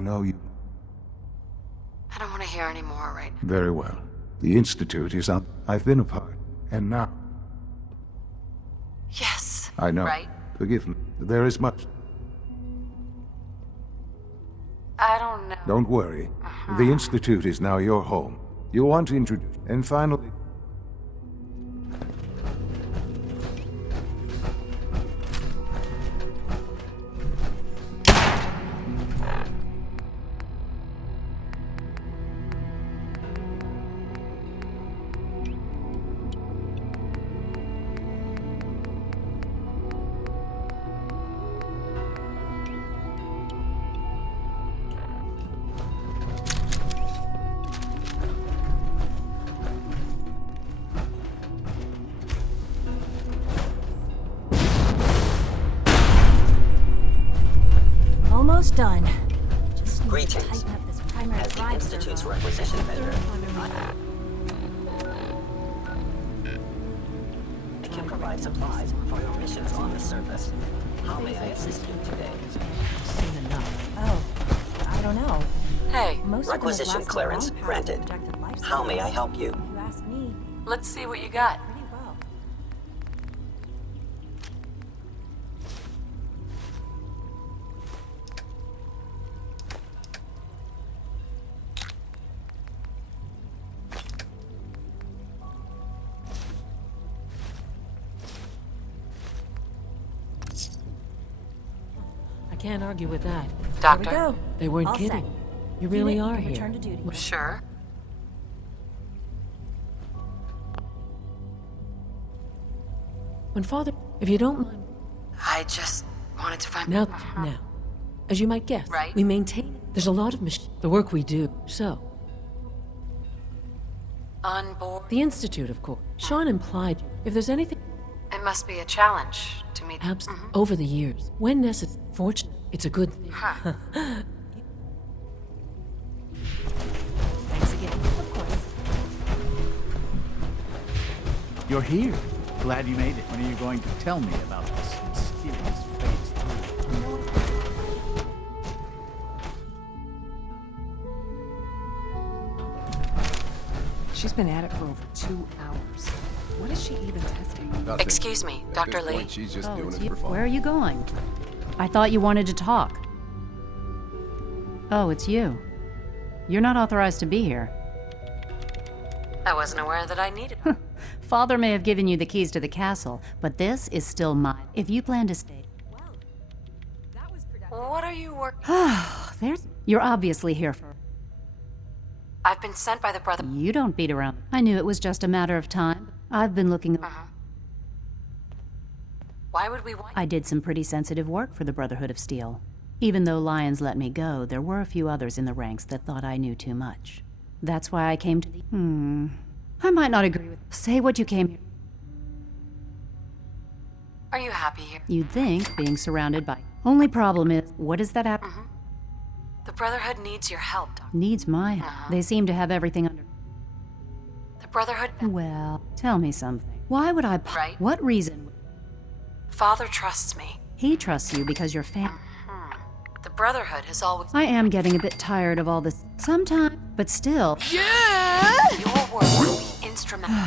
No, you... I don't want to hear any more right now. Very well. The Institute is up. I've been a part. And now... Yes. I know. Right? Forgive me. There is much... I don't know. Don't worry. The Institute is now your home. You want to introduce... And finally... Almost done. Just need to Greetings. tighten up this primary As the drive Institute's servo. requisition vendor, I can provide supplies for your missions on the surface. How may I assist you today? Soon enough. Oh, I don't know. Hey, Most of Requisition them have lasted clearance long past granted. the projected life How may I cycles. help you? If you ask me, let's see what you got. pretty well. I can't argue with that. Doctor? There we go. They weren't All kidding. set. You really Unit, are you can here. return to duty. Sure. When Father, if you don't mind. I just wanted to find... Now, as you might guess, Right. we maintain. There's a lot of the work we do. So, On board. the Institute, of course. Sean implied if there's anything It must be a challenge to meet... over the years, when necessary, fortunate, it's a good thing. Huh. Thanks again. Of course. You're here. Glad you made it. When are you going to tell me about this mysterious phase 3? She's been at it for over 2 hours. What is she even testing? Nothing. Excuse me, At Dr. this Lee. point, she's just Oh, doing it's it you. for fun. Where are you going? I thought you wanted to talk. Oh, it's you. You're not authorized to be here. I wasn't aware that I needed... Father may have given you the keys to the castle, but this is still mine. If you plan to stay... What are you working... There's... You're obviously here for... I've been sent by the brother... You don't beat around. I knew it was just a matter of time. I've been looking... Why would we want... I did some pretty sensitive work for the Brotherhood of Steel. Even though Lyons let me go, there were a few others in the ranks that thought I knew too much. That's why I came to the... I might not agree with... Say what you came here... Are you happy here? You'd think, being surrounded by... Only problem is, what is that app... The Brotherhood needs your help, Doctor. Needs my help. They seem to have everything under... The Brotherhood... Well, tell me something. Why would I... Right. What reason... Father trusts me. He trusts you because you're fam... The Brotherhood has always... I am getting a bit tired of all this... Sometimes, but still... Your work will be instrumental.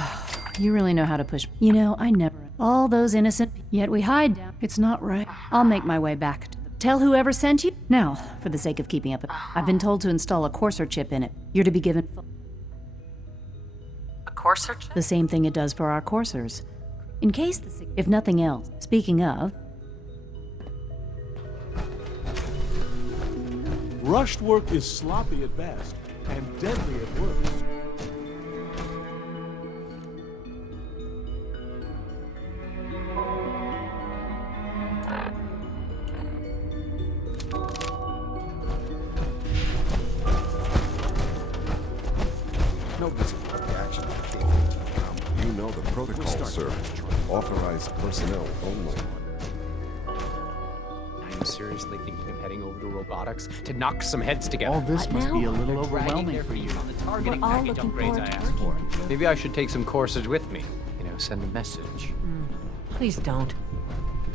You really know how to push... You know, I never... All those innocent... Yet we hide down... It's not right. I'll make my way back to... Tell whoever sent you... Now, for the sake of keeping up... I've been told to install a Courser chip in it. You're to be given... A Courser chip? The same thing it does for our coursers. In case... If nothing else... Speaking of... Rushed work is sloppy at best and deadly at worst. No visible reaction came from you know the protocol, sir. Authorized personnel only. Are you seriously thinking of heading over to robotics to knock some heads together? All this must be a little overwhelming for you. On the targeting We're all package looking upgrades forward I to asked for. working with you. Maybe I should take some courses with me. You know, send a message. Please don't.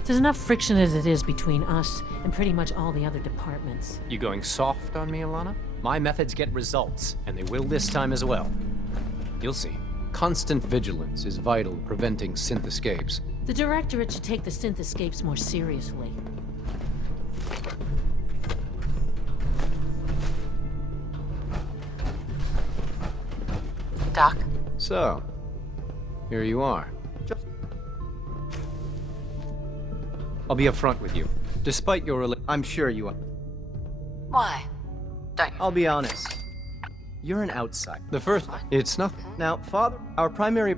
There's enough friction as it is between us and pretty much all the other departments. You going soft on me, Alana? My methods get results, and they will this time as well. You'll see. Constant vigilance is vital in preventing synth escapes. The Directorate should take the synth escapes more seriously. Doc? So, here you are. I'll be upfront with you. Despite your I'm sure you are. Why? Don't you? I'll be honest. You're an outsider. The first, it's nothing. Now, Father, our primary...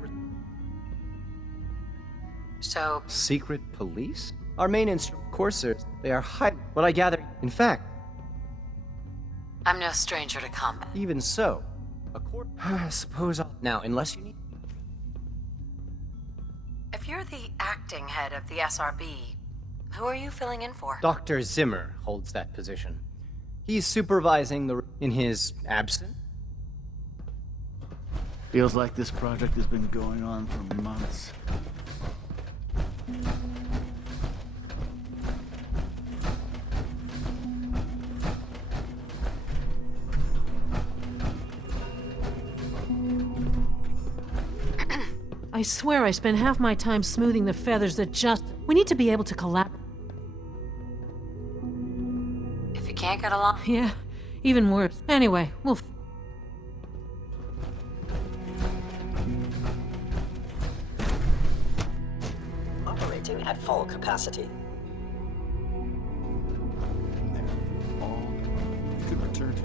So, Secret police? Our main coursers, they are high... What I gather... In fact, I'm no stranger to combat. even so, I suppose I'll... Now, unless you need... If you're the acting head of the SRB, who are you filling in for? Dr. Zimmer holds that position. He's supervising the... in his absence. Feels like this project has been going on for months. I swear I spend half my time smoothing the feathers that just... We need to be able to collaborate. If you can't get along, Yeah, even worse. Anyway, we'll... Operating at full capacity. You can return to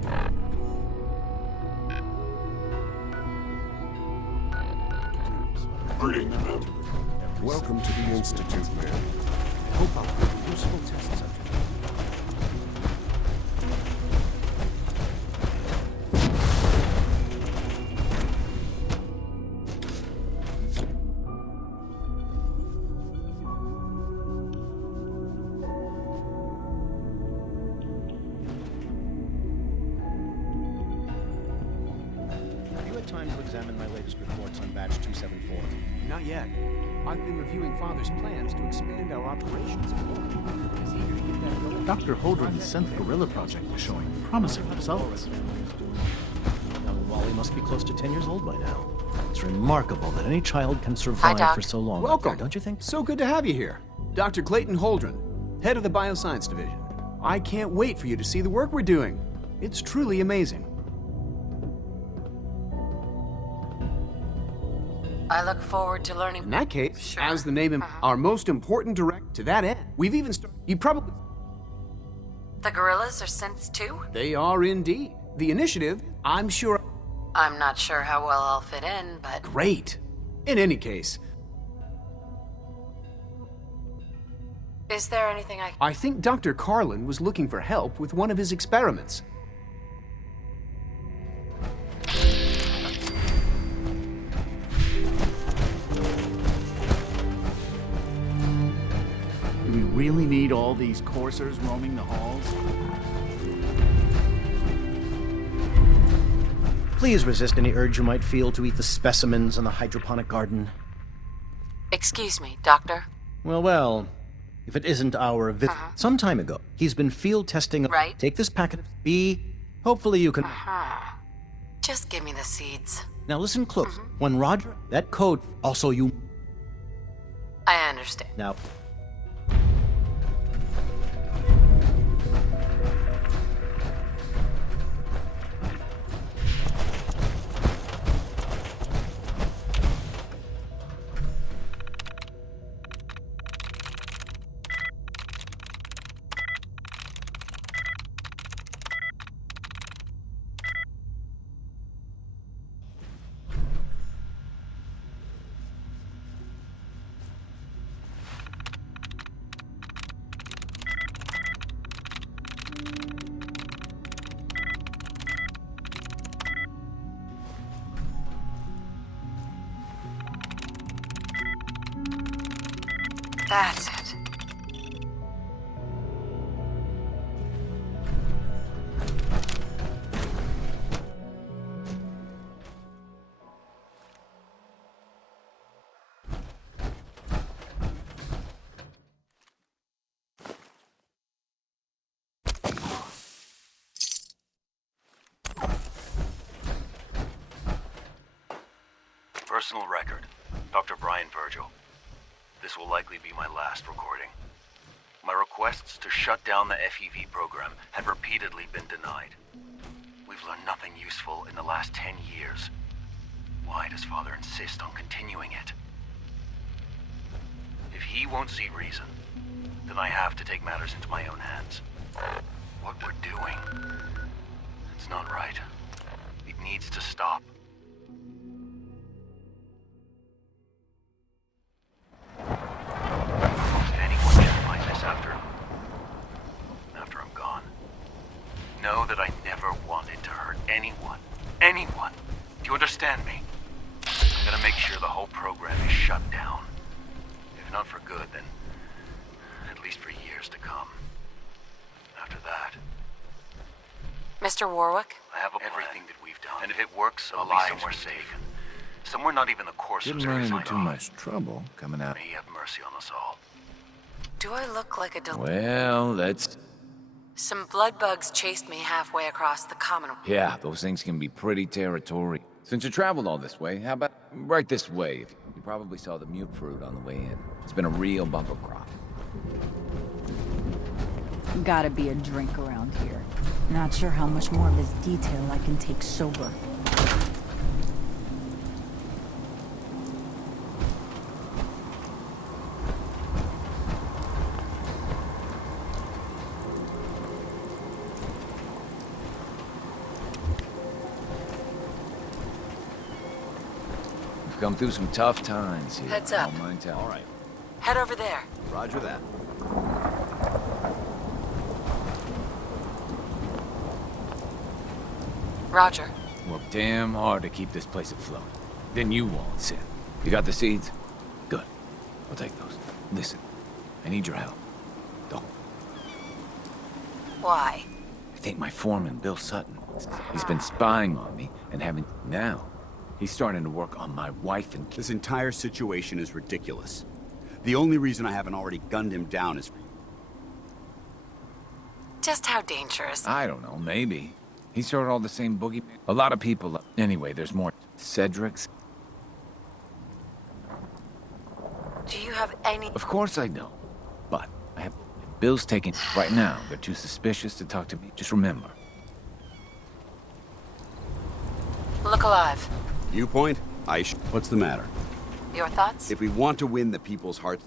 Welcome to the Institute, man. I hope I'll have a useful test subject. Have you had time to examine my latest reports on Batch 274? Not yet. I've been reviewing Father's plans to expand our operations. He's eager to get that going. Dr. Holdren's synth gorilla project is showing promising results. Young Wally must be close to 10 years old by now. It's remarkable that any child can Hi, survive Doc. for so long. Welcome. Don't you think? So good to have you here. Dr. Clayton Holdren, head of the Bioscience Division. I can't wait for you to see the work we're doing. It's truly amazing. I look forward to learning. In that case, Sure. as the name our most important direct to that end, we've even started. You probably. The gorillas are synths too? They are indeed. The initiative, I'm sure. I'm not sure how well I'll fit in, but Great. In any case, is there anything I think Dr. Carlin was looking for help with one of his experiments. Do we really need all these coursers roaming the halls? Please resist any urge you might feel to eat the specimens in the hydroponic garden. Excuse me, Doctor? Well, if it isn't our visit some time ago, he's been field testing. Right. Take this packet of B. Hopefully you can. Just give me the seeds. Now listen close. When Roger, that code, also you. I understand. Now, That's it. Personal record. Dr. Brian Virgil. This will likely be my last recording. My requests to shut down the FEV program have repeatedly been denied. We've learned nothing useful in the last 10 years. Why does Father insist on continuing it? If he won't see reason, then I have to take matters into my own hands. What we're doing, it's not right. It needs to stop. If anyone should find this after I'm gone, know that I never wanted to hurt anyone. Anyone. Do you understand me? I'm gonna make sure the whole program is shut down. If not for good, then at least for years to come. After that, Mr. Warwick? I have everything that we've done. And if it works, I'll be somewhere safe. Somewhere not even the Coursers Didn't run into too much trouble coming out. May he have mercy on us all. Do I look like a Well, let's... Some blood bugs chased me halfway across the Commonwealth. Yeah, those things can be pretty territorial. Since you traveled all this way, how about right this way? You probably saw the mute fruit on the way in. It's been a real bumper crop. Gotta be a drink around here. Not sure how much more of this detail I can take sober. We've come through some tough times here. Heads up. Don't mind telling. All right. Head over there. Roger that. Roger. Work damn hard to keep this place afloat. Then you won't, Sid. You got the seeds? Good. I'll take those. Listen, I need your help. Don't. Why? I think my foreman, Bill Sutton, he's been spying on me and having... Now, he's starting to work on my wife and kids. This entire situation is ridiculous. The only reason I haven't already gunned him down is... Just how dangerous? I don't know, maybe. He started all the same boogie... A lot of people... Anyway, there's more. Cedric's... Do you have any... Of course I don't. But I have... Bill's taking... Right now, they're too suspicious to talk to me. Just remember. Look alive. Viewpoint? What's the matter? Your thoughts? If we want to win the people's hearts...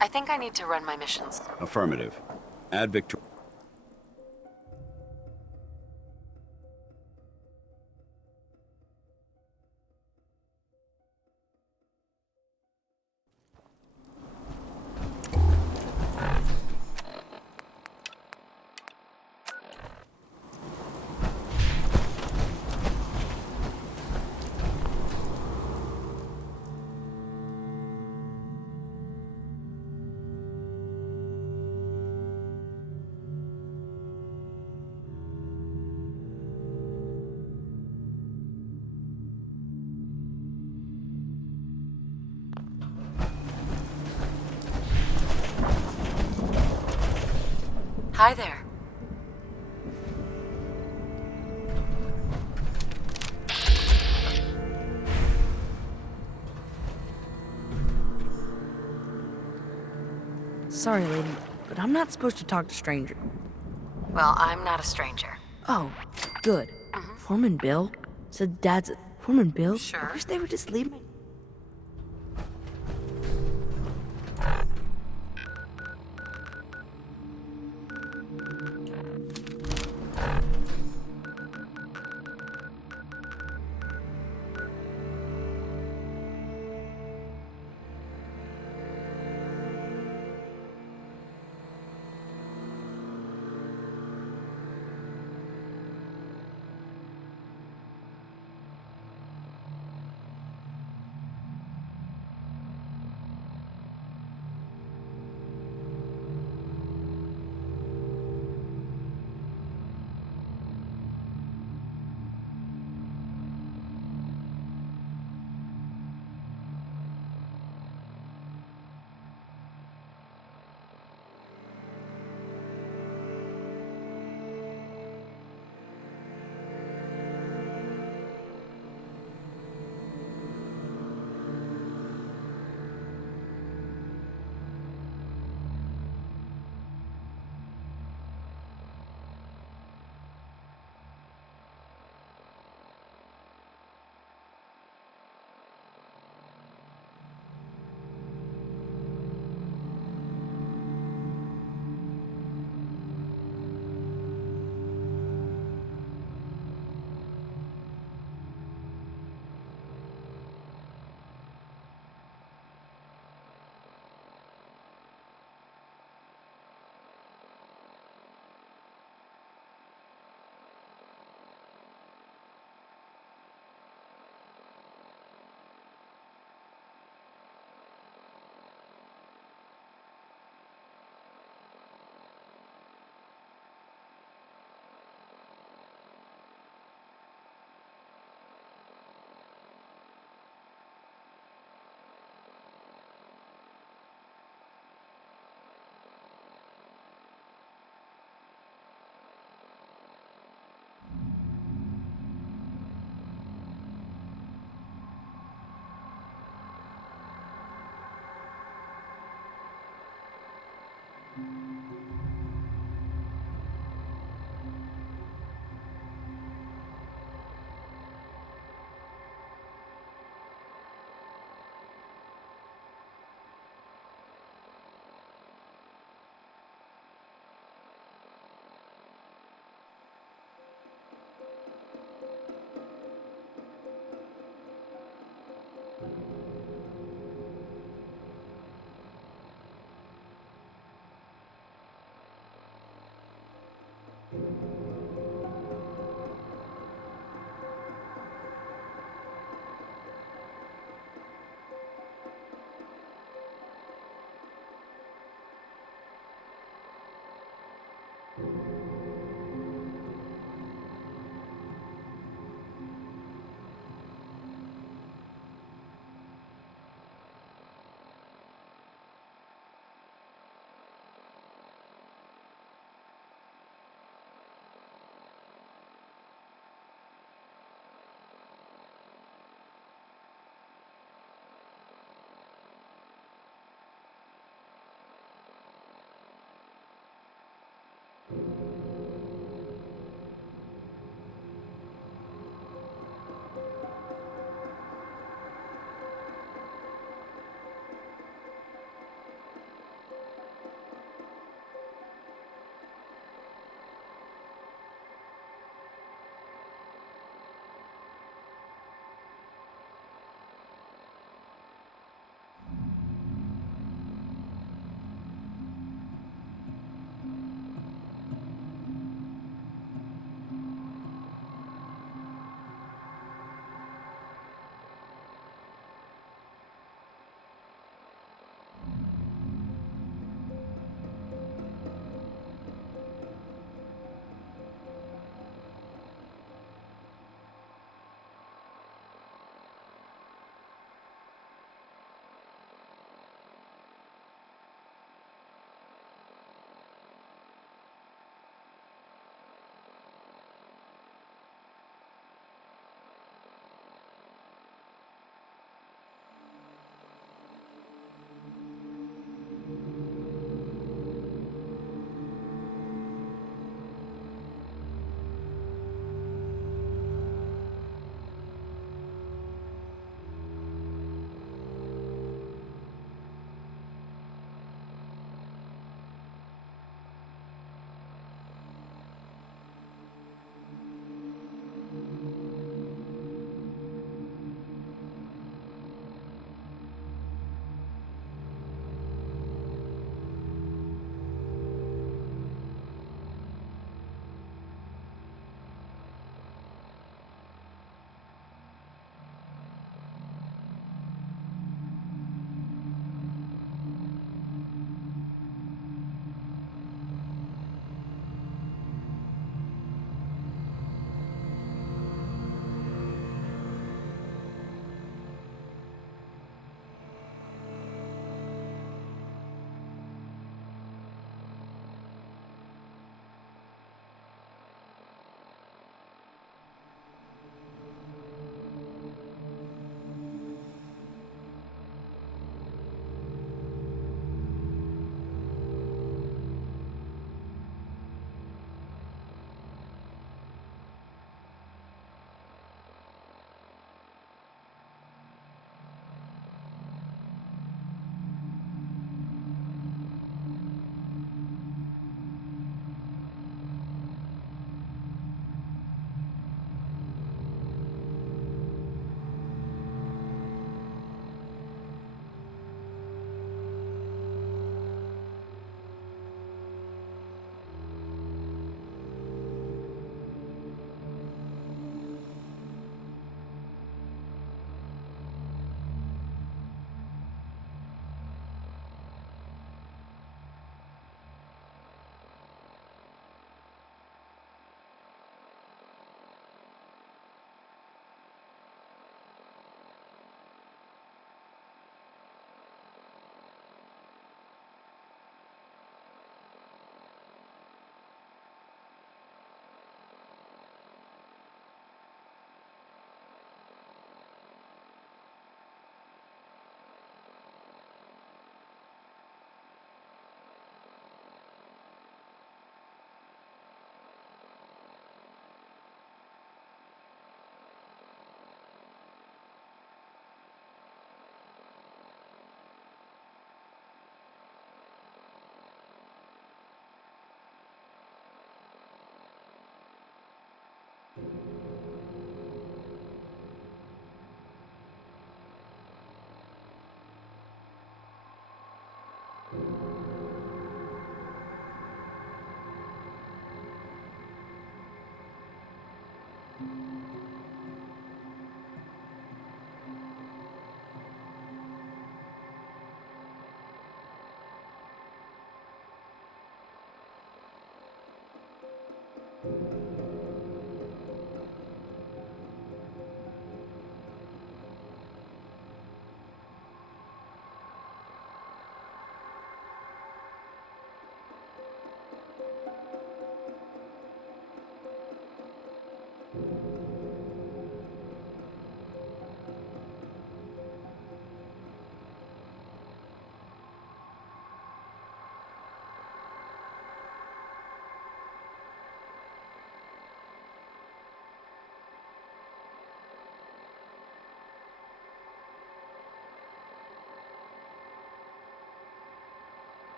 I think I need to run my missions. Affirmative. Add Victor... Hi there. Sorry, lady, but I'm not supposed to talk to strangers. Well, I'm not a stranger. Oh, good. Foreman Bill said Dad's... Foreman Bill? Sure. I wish they would just leave me...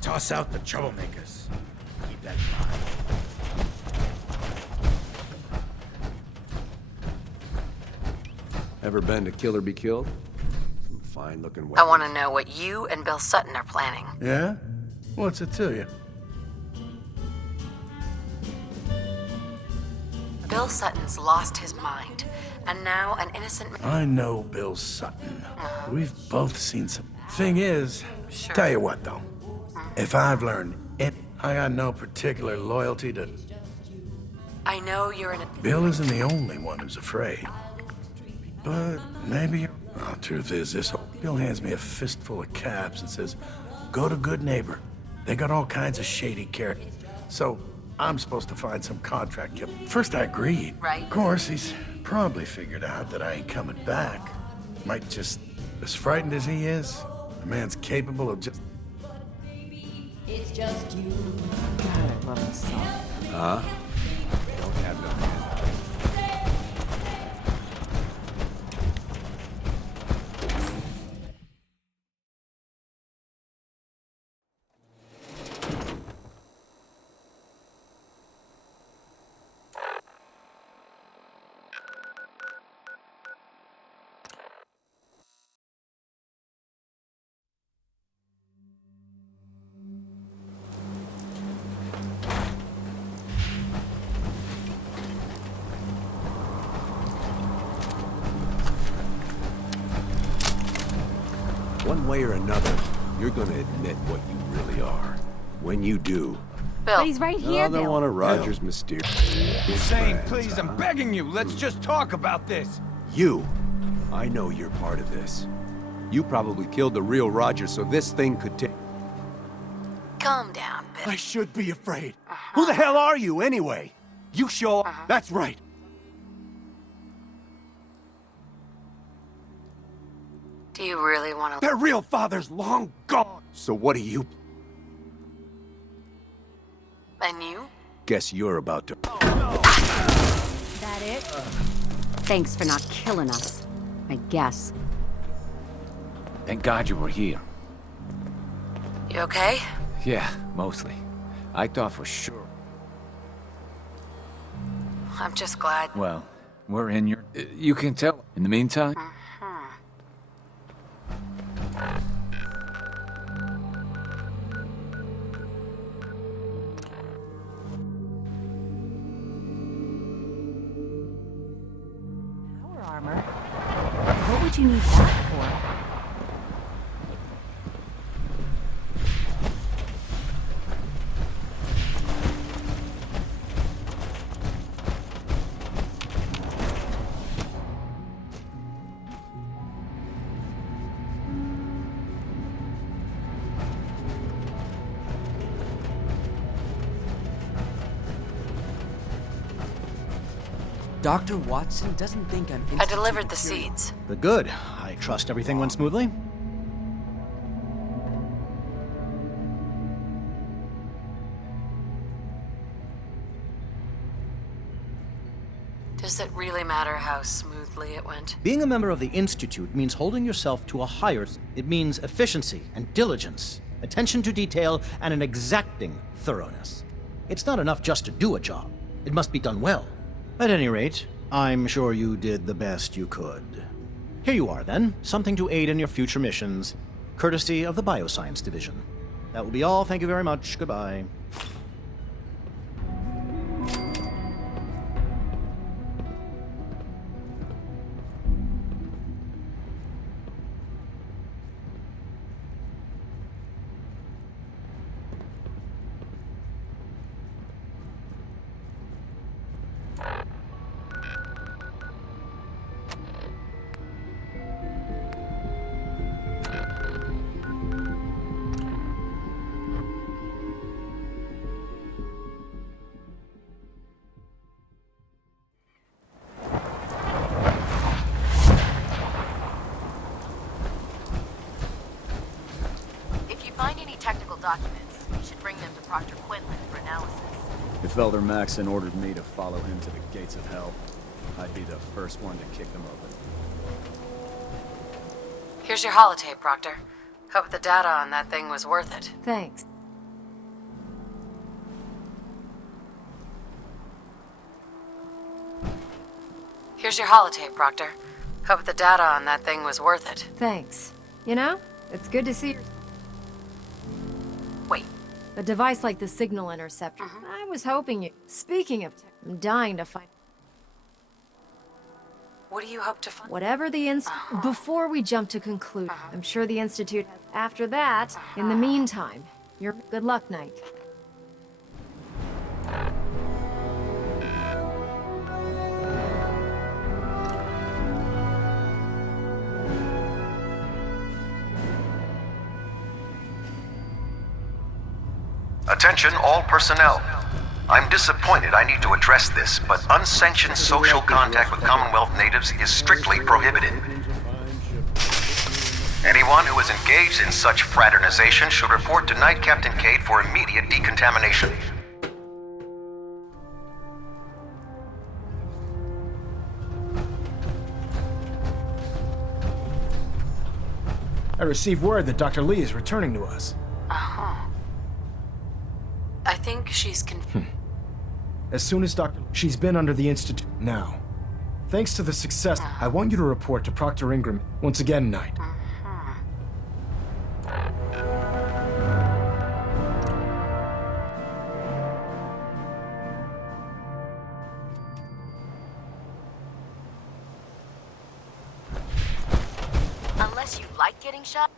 Toss out the troublemakers. Keep that in mind. Ever been to Kill or Be Killed? Some fine-looking weapons. I want to know what you and Bill Sutton are planning. Yeah? What's it to you? Bill Sutton's lost his mind, and now an innocent man. I know Bill Sutton. We've both seen some. Thing is, tell you what though. If I've learned it, I got no particular loyalty to... I know you're in a... Bill isn't the only one who's afraid. But maybe... Well, truth is, Bill hands me a fistful of caps and says, go to Good Neighbor. They got all kinds of shady characters. So, I'm supposed to find some contract killer. First I agreed. Right. Of course, he's probably figured out that I ain't coming back. Might just... As frightened as he is, the man's capable of just... It's just you. God, I love this song. Huh? Don't have no hand. One way or another, you're gonna admit what you really are. When you do... Bill. But he's right here, Another Bill. one of Roger's mysterious... Hussein, friends, please, huh? I'm begging you. Let's just talk about this. You. I know you're part of this. You probably killed the real Roger so this thing could take... Calm down, Bill. I should be afraid. Who the hell are you, anyway? You show up... That's right. Do you really want to... Their real father's long gone. So what do you... And you? Guess you're about to... That it? Thanks for not killing us, I guess. Thank God you were here. You okay? Yeah, mostly. I thought for sure. I'm just glad. Well, we're in your... You can tell. In the meantime... Power armor? What would you need that for? Dr. Watson doesn't think I'm I delivered the seeds. Good. I trust everything went smoothly. Does it really matter how smoothly it went? Being a member of the Institute means holding yourself to a higher... It means efficiency and diligence, attention to detail, and an exacting thoroughness. It's not enough just to do a job. It must be done well. At any rate, I'm sure you did the best you could. Here you are, then. Something to aid in your future missions, courtesy of the Bioscience Division. That will be all. Thank you very much. Goodbye. Documents. You should bring them to Proctor Quinlan for analysis. If Elder Maxon ordered me to follow him to the gates of hell, I'd be the first one to kick them open. Here's your holotape, Proctor. Hope the data on that thing was worth it. Thanks. Here's your holotape, Proctor. Hope the data on that thing was worth it. Thanks. You know, it's good to see... Wait. A device like the signal interceptor. I was hoping you... Speaking of... I'm dying to find... What do you hope to find? Whatever the Before we jump to conclusion, I'm sure the Institute... After that, in the meantime, your good luck night. Attention all personnel. I'm disappointed I need to address this, but unsanctioned social contact with Commonwealth natives is strictly prohibited. Anyone who is engaged in such fraternization should report to Knight Captain Cade for immediate decontamination. I received word that Dr. Lee is returning to us. I think she's As soon as She's been under the Institute now. Thanks to the success, I want you to report to Proctor Ingram once again, Knight. Unless you like getting shot.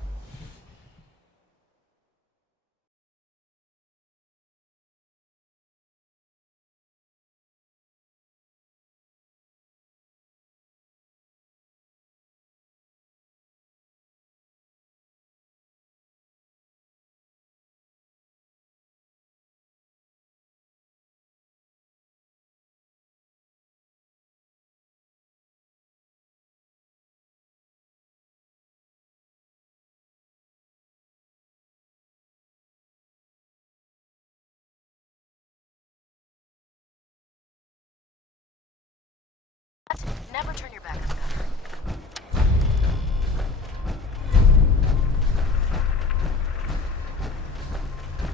Never turn your back on the gunner.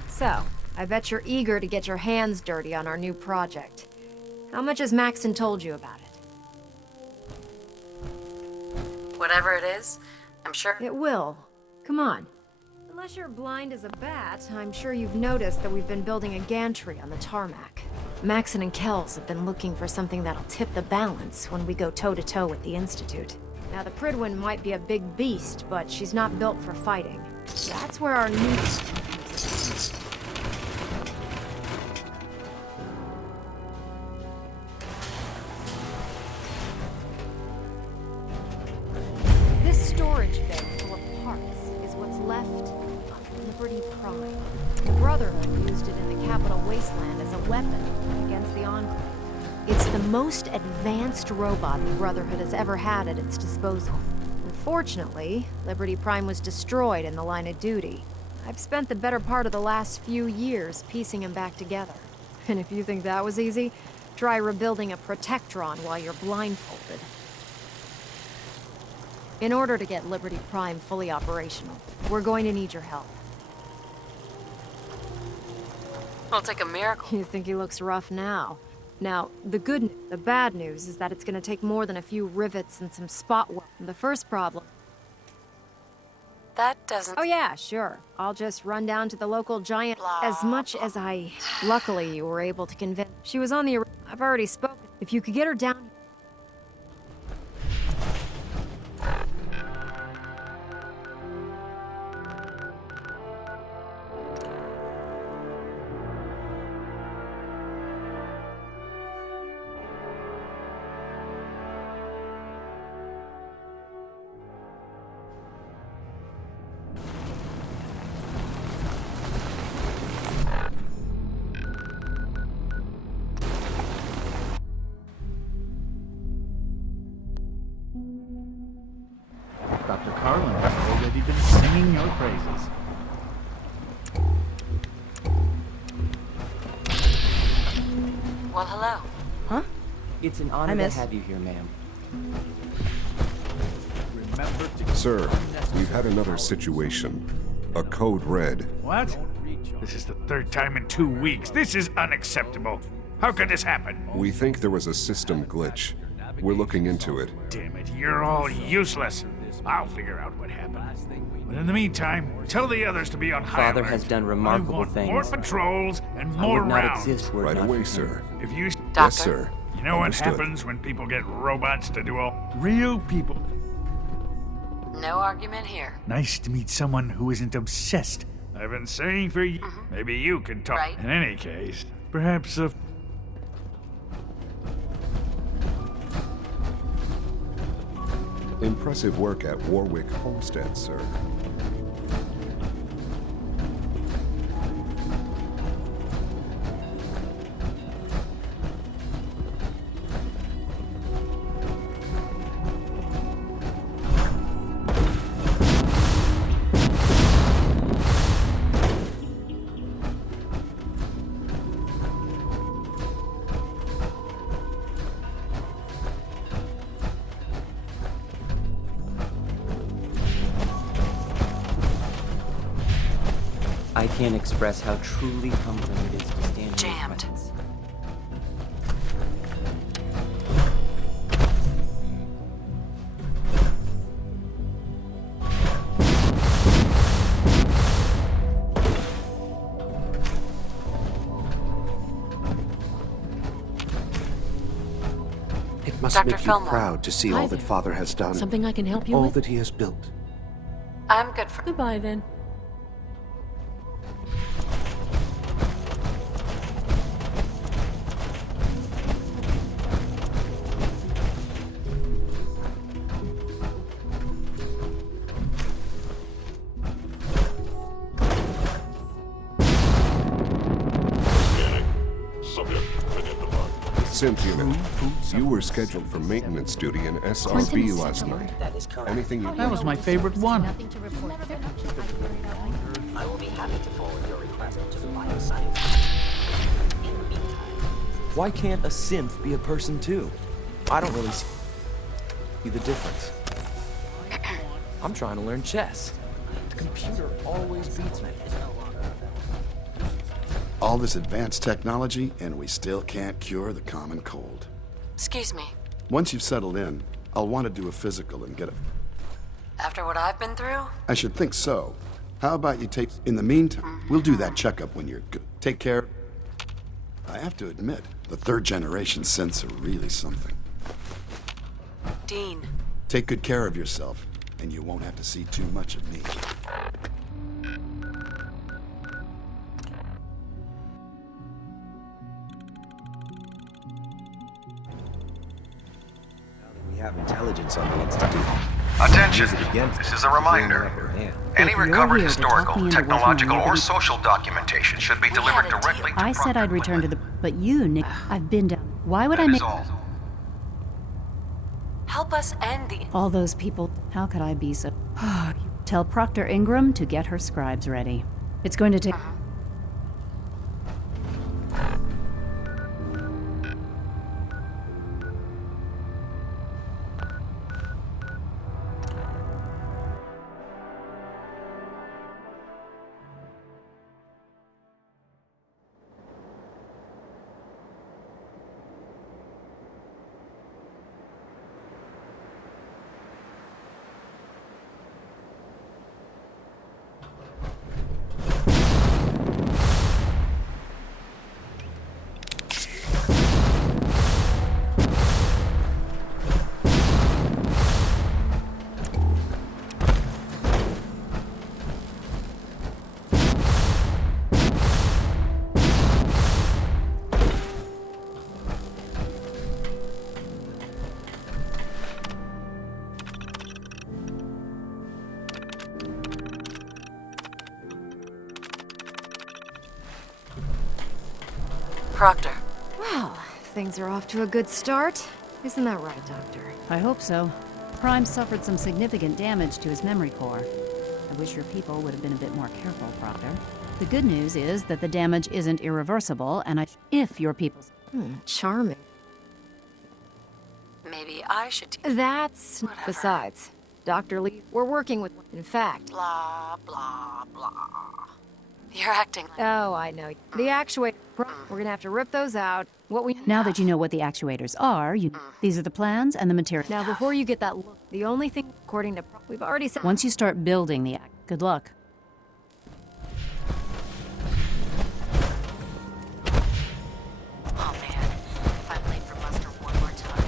So, I bet you're eager to get your hands dirty on our new project. How much has Maxon told you about it? Whatever it is, I'm sure... It will. Come on. Unless you're blind as a bat, I'm sure you've noticed that we've been building a gantry on the tarmac. Maxon and Kells have been looking for something that'll tip the balance when we go toe-to-toe with the Institute. Now, the Pridwin might be a big beast, but she's not built for fighting. That's where our nukes comes in. This storage bay full of parts is what's left of Liberty Prime. The Brotherhood used it in the Capital Wasteland as a weapon against the Enclave. It's the most advanced robot the Brotherhood has ever had at its disposal. Unfortunately, Liberty Prime was destroyed in the line of duty. I've spent the better part of the last few years piecing him back together. And if you think that was easy, try rebuilding a Protectron while you're blindfolded. In order to get Liberty Prime fully operational, we're going to need your help. It'll take a miracle. You think he looks rough now? Now, the bad news is that it's gonna take more than a few rivets and some spot work. The first problem... That doesn't... Oh yeah, sure. I'll just run down to the local giant... As much as I... Luckily, you were able to convince... She was on the... I've already spoken. If you could get her down... Dr. Carlin has already been singing your praises. Well, hello. Huh? It's an honor to have you here, ma'am. Remember to... Sir, we've had another situation. A code red. What? This is the third time in 2 weeks. This is unacceptable. How could this happen? We think there was a system glitch. We're looking into it. Damn it, you're all useless. I'll figure out what happened. But in the meantime, tell the others to be on high Father alert. has done remarkable I want things. more patrols and I more would not rounds. exist were it Right not away, for sir. him. If you... Yes, sir. You know what Understood. happens when people get robots to do all... Real people. No argument here. Nice to meet someone who isn't obsessed. I've been saying for you. Maybe you can talk. Right. In any case, perhaps a... Impressive work at Warwick Homestead, sir. I can't express how truly humbling it is to stand in your Jammed. presence. It must Dr. make you Fillmore. proud to see Hi all that there. Father has done. Something I can help you all with? that he has built. I'm good for... Goodbye, then. Synth unit, you were scheduled for maintenance duty in SRB last night. That is correct. Anything you... That was my favorite one. I will be happy to forward your request to the bioscience. In the meantime, Why can't a synth be a person too? I don't really see the difference. I'm trying to learn chess. The computer always beats me. All this advanced technology, and we still can't cure the common cold. Excuse me. Once you've settled in, I'll want to do a physical and get a... After what I've been through? I should think so. How about you take... In the meantime, we'll do that checkup when you're good. Take care. I have to admit, the third generation synths are really something. Dean. Take good care of yourself, and you won't have to see too much of me. We have intelligence on the Institute. Attention! Use it against This us. is a reminder. Upper hand. Any If you're recovered here to talk historical, me into working technological, on or Liberty- social documentation should be delivered directly to I said I'd return to the... But you, Nick, I've been down... Why would That I is make all. Help us end the... all those people? How could I be so... Tell Proctor Ingram to get her scribes ready. It's going to take... Proctor. Well, things are off to a good start. Isn't that right, Doctor? I hope so. Prime suffered some significant damage to his memory core. I wish your people would have been a bit more careful, Proctor. The good news is that the damage isn't irreversible, and if your people... Charming. Maybe I should... That's... Whatever. Besides, Dr. Lee, we're working with... In fact... Blah, blah, blah. You're acting like... Oh, I know. The actuator... We're gonna have to rip those out. What we... Now that you know what the actuators are, these are the plans and the material. Now, before you get that look, the only thing, according to... We've already said... Once you start building the good luck. Oh man, if I'm late for muster one more time,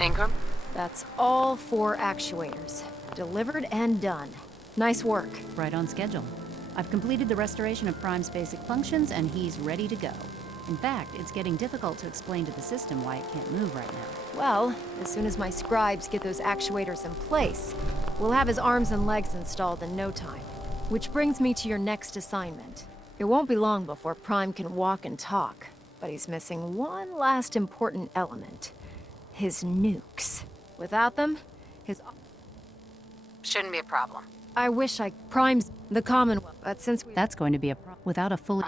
Ingram? That's all 4 actuators. Delivered and done. Nice work. Right on schedule. I've completed the restoration of Prime's basic functions, and he's ready to go. In fact, it's getting difficult to explain to the system why it can't move right now. Well, as soon as my scribes get those actuators in place, we'll have his arms and legs installed in no time. Which brings me to your next assignment. It won't be long before Prime can walk and talk, but he's missing one last important element. His nukes. Without them, his... Shouldn't be a problem. I wish I... Prime's the Commonwealth, but since we... That's going to be a without a fully...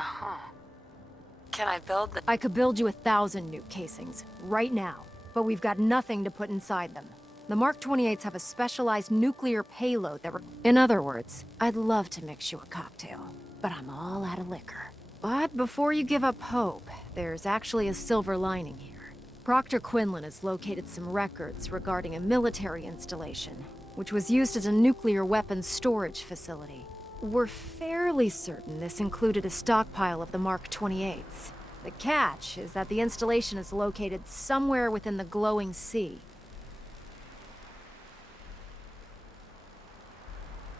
Can I build the... I could build you 1,000 nuke casings, right now. But we've got nothing to put inside them. The Mark 28s have a specialized nuclear payload that... In other words, I'd love to mix you a cocktail, but I'm all out of liquor. But before you give up hope, there's actually a silver lining here. Proctor Quinlan has located some records regarding a military installation, which was used as a nuclear weapons storage facility. We're fairly certain this included a stockpile of the Mark 28s. The catch is that the installation is located somewhere within the glowing sea.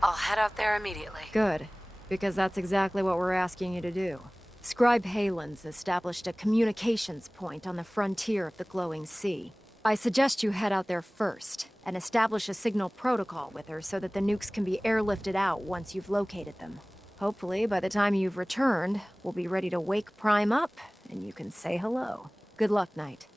I'll head out there immediately. Good, because that's exactly what we're asking you to do. Scribe Halen's established a communications point on the frontier of the glowing sea. I suggest you head out there first, and establish a signal protocol with her so that the nukes can be airlifted out once you've located them. Hopefully, by the time you've returned, we'll be ready to wake Prime up, and you can say hello. Good luck, Knight.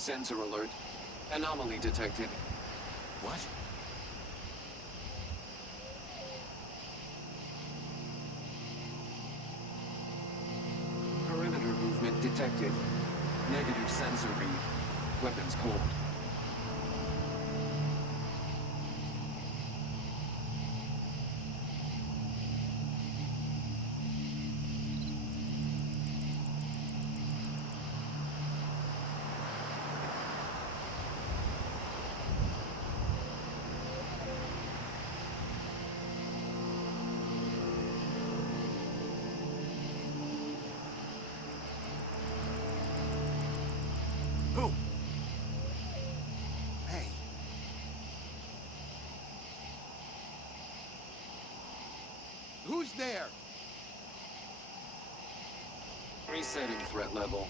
Sensor alert. Anomaly detected. What? Perimeter movement detected. Negative sensor read. Weapons cold. Who? Hey. Who's there? Resetting threat level.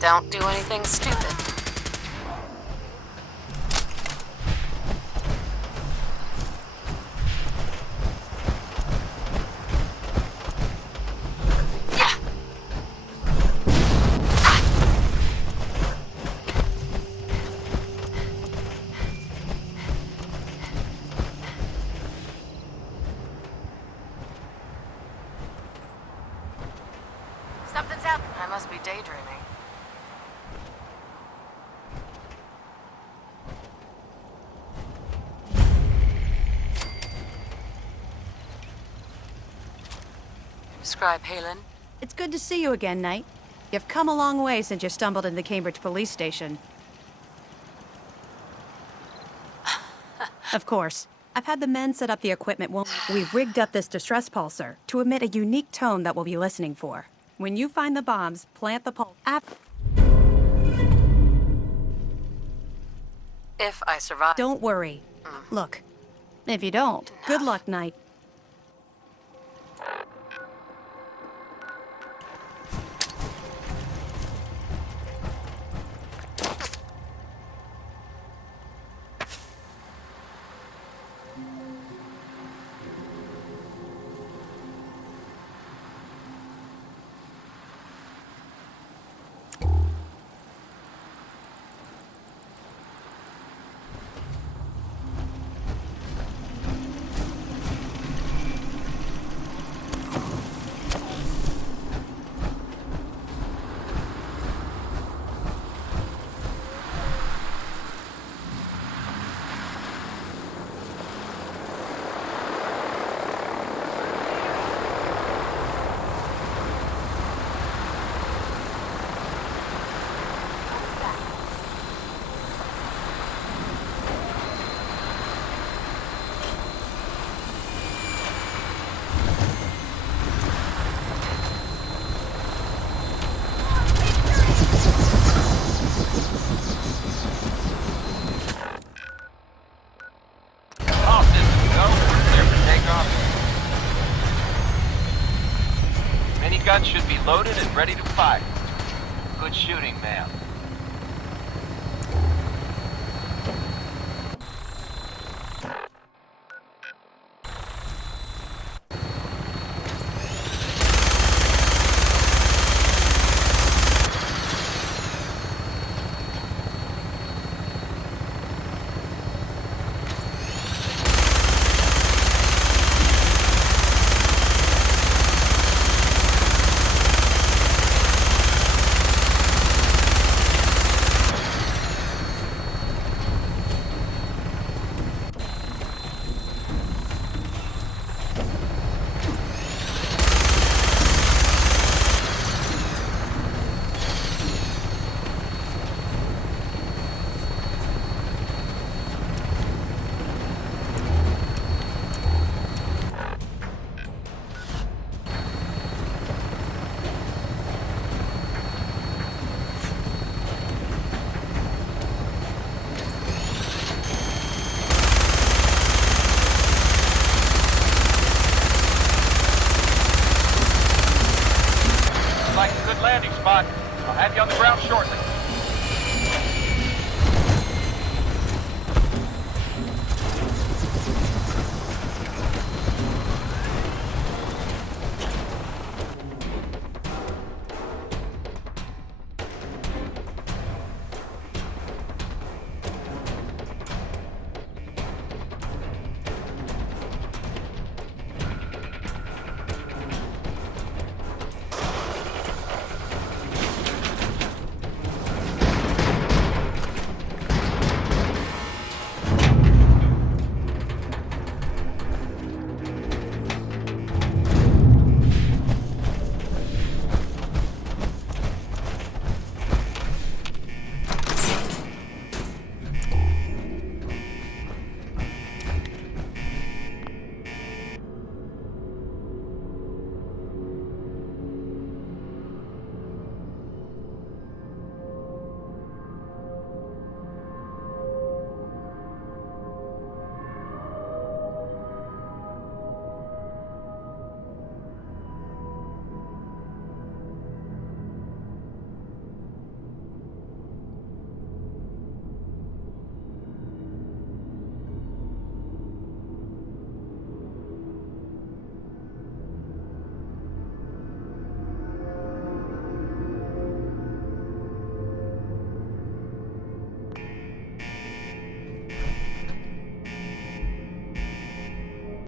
Don't do anything stupid. Something's up. I must be daydreaming. Scribe Halen. It's good to see you again, Knight. You've come a long way since you stumbled into the Cambridge police station. Of course. I've had the men set up the equipment. We've rigged up this distress pulsar to emit a unique tone that we'll be listening for. When you find the bombs, plant the pulse. If I survive. Don't worry. Look, if you don't, good luck, Knight. Gun should be loaded and ready to fire. Good shooting, ma'am. landing spot. I'll have you on the ground shortly.